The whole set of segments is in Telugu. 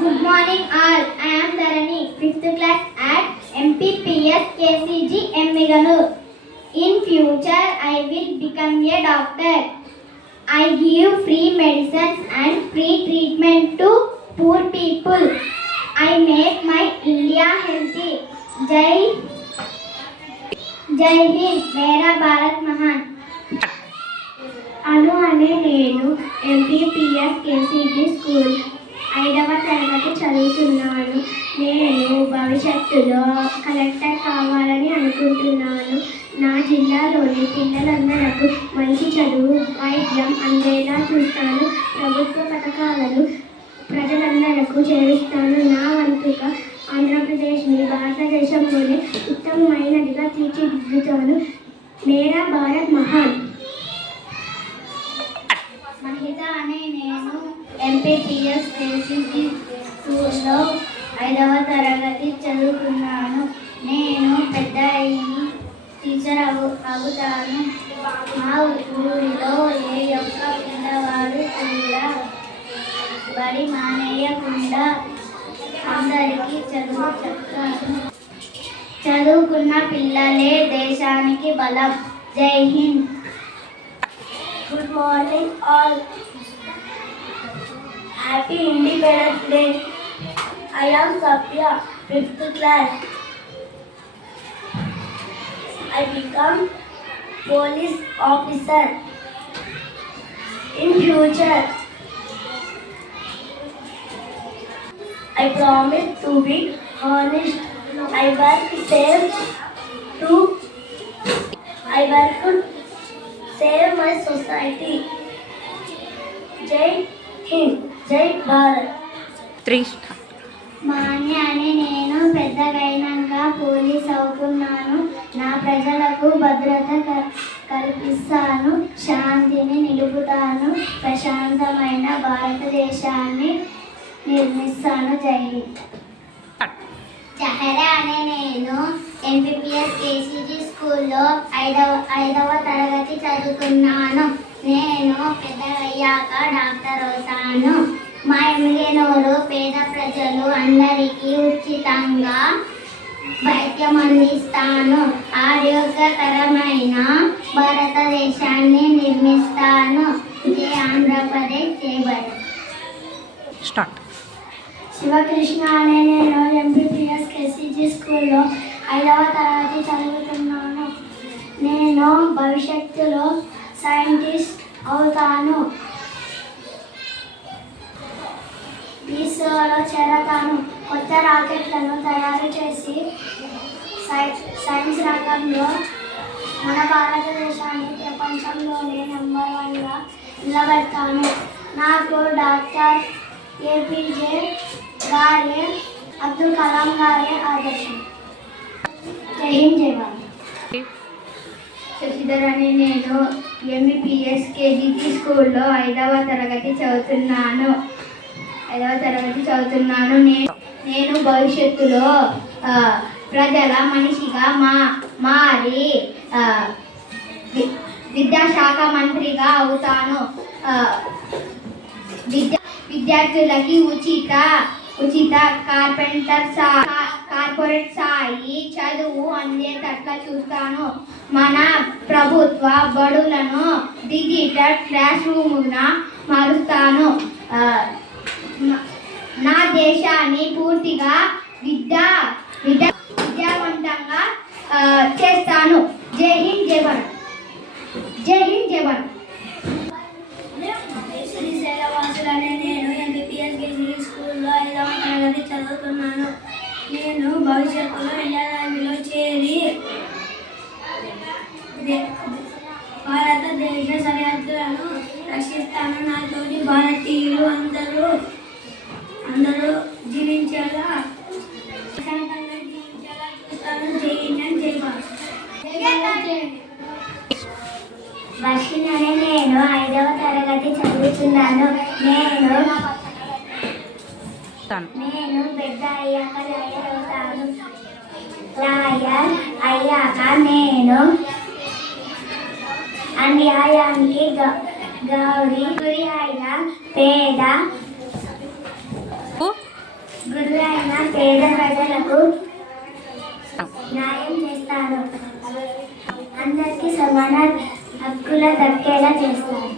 Good morning all. I am Dharani, 5th class at MPPS KCG Emmiganur. In future, I will become a doctor. I give free medicines and free treatment to poor people. I make my India healthy. Jai Hind, Mera Bharat Mahan. అను అనే నేను ఎంపీపీఎస్ కేసీజీ స్కూల్ 5వ తరగతి చదువుతున్నాను. నేను భవిష్యత్తులో కలెక్టర్ కావాలని అనుకుంటున్నాను. నా జిల్లాలోని పిల్లలందరకు మంచి చదువు, వైద్యం అందేలా చూస్తాను. ప్రభుత్వ పథకాలను ప్రజలందరకు చేరుస్తాను. నా వంతుగా ఆంధ్రప్రదేశ్ని భారతదేశంలోనే ఉత్తమమైనదిగా తీర్చిదిద్దుతాను. మేరా భారత్ మహాన్. మహిత అనే నేను ఎంపీపీఎస్ కేసీజీ స్కూల్లో 5వ తరగతి చదువుతున్నాను. నేను పెద్ద అయ్యి టీచర్ అవుతాను. మా ఊరిలో ఏ ఒక్క పిల్లవాడు కూడా బడి మానేయకుండా అందరికీ చదువు చెప్తాను. చదువుకున్న పిల్లలే దేశానికి బలం. జై Hind. Good morning all. Happy Independence Day. I am Sapya, 5th class. I become police officer. In future, I promise to be honest. I work to save my society. Jai Hind, Jai Bharat. 3 Manya అని నేను పెద్దగైనాక పోలీస్ అవుతున్నాను. నా ప్రజలకు భద్రత కల్పిస్తాను. శాంతిని నిలుపుతాను. ప్రశాంతమైన భారతదేశాన్ని నిర్మిస్తాను. జై హింద్. చహరా అనే నేను ఎంపీపీఎస్ కేసీజీ స్కూల్లో 5వ తరగతి చదువుతున్నాను. నేను పెద్దయ్యాక డాక్టర్ అవుతాను. మా ఎమ్మెల్యేనోరు పేద ప్రజలు అందరికీ ఉచితంగా వైద్యం అందిస్తాను. ఆరోగ్యకరమైన భారతదేశాన్ని నిర్మిస్తాను. జై ఆంధ్రప్రదేశ్, జై భారత్. స్టార్ట్. శివకృష్ణ అనే నేను ఎంపీపీఎస్ కేసీజీ స్కూల్లో 5వ తరగతి చదువుతున్నాను. నేను భవిష్యత్తులో సైంటిస్ట్ అవుతాను. ఇస్రోలో చేరతాను. కొత్త రాకెట్లను తయారు చేసి సైన్స్ రంగంలో మన భారతదేశాన్ని ప్రపంచంలోనే నెంబర్ 1గా నిలబెడతాను. నాకు డాక్టర్ ఏపీజే గారే, అబ్దుల్ కలాం గారే ఆదర్శం. జై హింద్, జై భారత్. శశిధర్ అని నేను ఎంపీపీఎస్ కేజీజీ స్కూల్లో 5వ తరగతి చదువుతున్నాను. నేను భవిష్యత్తులో ప్రజల మనిషిగా మారి విద్యాశాఖ మంత్రిగా అవుతాను. విద్యార్థులకి ఉచిత కార్పొరేట్ స్థాయి చదువు అందేటట్లా చూస్తాను. మన ప్రభుత్వ బడులను డిజిటల్ క్లాస్ రూముగా మారుస్తాను. నా దేశాన్ని పూర్తిగా విద్యావంతంగా చేస్తాను. జై హింద్, జై భారత్. జై హింద్, జై భారత్. శ్రీశైలవాసులనే నేను ఎంపీపీఎస్ కేసీజీ స్కూల్లో 5వ తరగతి చదువుతున్నాను. నేను భవిష్యత్తులో ఇండియన్ ఆర్మీలో చేరి భారతదేశ సరిహద్దులను రక్షిస్తాను. నాతోటి భారతీయులు అందరూ జీవించేలా ప్రశాంతంగా జీవించేలా చూస్తాను. జై హింద్, జై భారత్. వర్షిణి అనే నేను 5వ తరగతి చదువుతున్నాను. నేను పెద్ద అయ్యాక లాయర్ అవుతాను. లాయర్ అయ్యాక నేను అన్యాయానికి గురి అయిన పేద గురువైన పేద ప్రజలకు న్యాయం చేస్తాను. అందరికీ సమాన హక్కుల దక్కేలా చేస్తాను.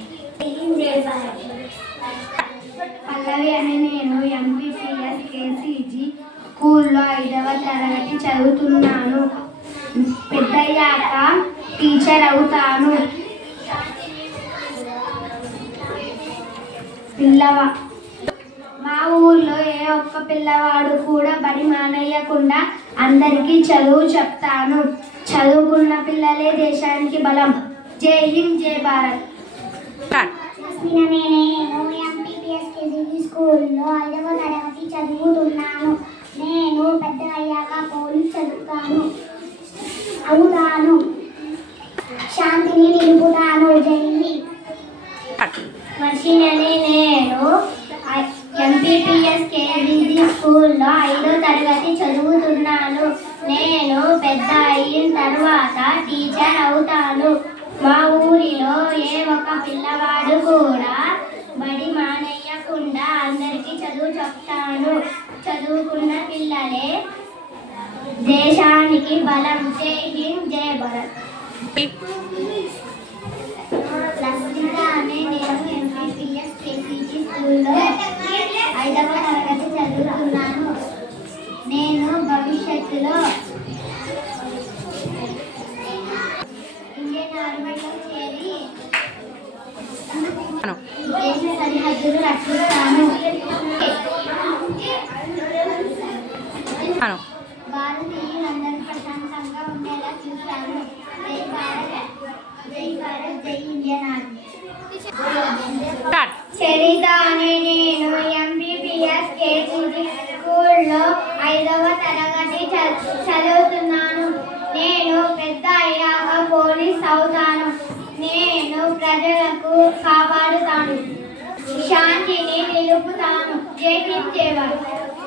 పల్లవి అని నేను ఎంపీపీఎస్ కేసీజీ స్కూల్లో 5వ తరగతి చదువుతున్నాను. పెద్దయ్యాక టీచర్ అవుతాను. మా ఊర్లో ఏ ఒక్క పిల్లవాడు కూడా బడి మానేయకుండా అందరికీ చదువు చెప్తాను. చదువుకున్న పిల్లలే దేశానికి బలం. జై హింద్, జై భారత్. స్టార్ట్. నేను ఎంపీపీఎస్ కేజీబీ స్కూల్లో 5వ తరగతి చదువుతున్నాను. నేను పెద్ద అయ్యాక పోలీస్ అవుతాను. శాంతిని నిలుపుతాను. జై హింద్. వర్షిణిని నేను ఎంపీపీఎస్ కేజీబీ స్కూల్లో 5వ తరగతి చదువుతున్నాను. నేను పెద్ద అయిన తర్వాత టీచర్ అవుతాను. మా ఊరిలో ఏ ఒక్క పిల్లవాడు కూడా బడి మానేయకుండా అందరికీ చదువు చెప్తాను. చదువుకున్న పిల్లలే దేశానికి బలం. జై హింద్, జై భారత్. నేను ఎంపీపీఎస్ కేసీజీ స్కూల్లో 5వ తరగతి చదువుతున్నాను. నేను భవిష్యత్తులో ఇండియన్ ఆర్మీలో చేరి దేశ సరిహద్దులు రక్షిస్తాను. భారతీయులందరూ ప్రశాంతంగా ఉండేలా చూస్తాను. జై భారత్, జై భారత్, జై ఇండియన్ ఆర్మీ. చరిత అనే నేను ఎంపీపీఎస్ కేసీజీ స్కూల్లో 5వ తరగతి చదువుతున్నాను. నేను పెద్ద అయ్యాక పోలీస్ అవుతాను. నేను ప్రజలకు కాపాడుతాను. శాంతిని నిలుపుతాను. జై హింద్, జై భారత్.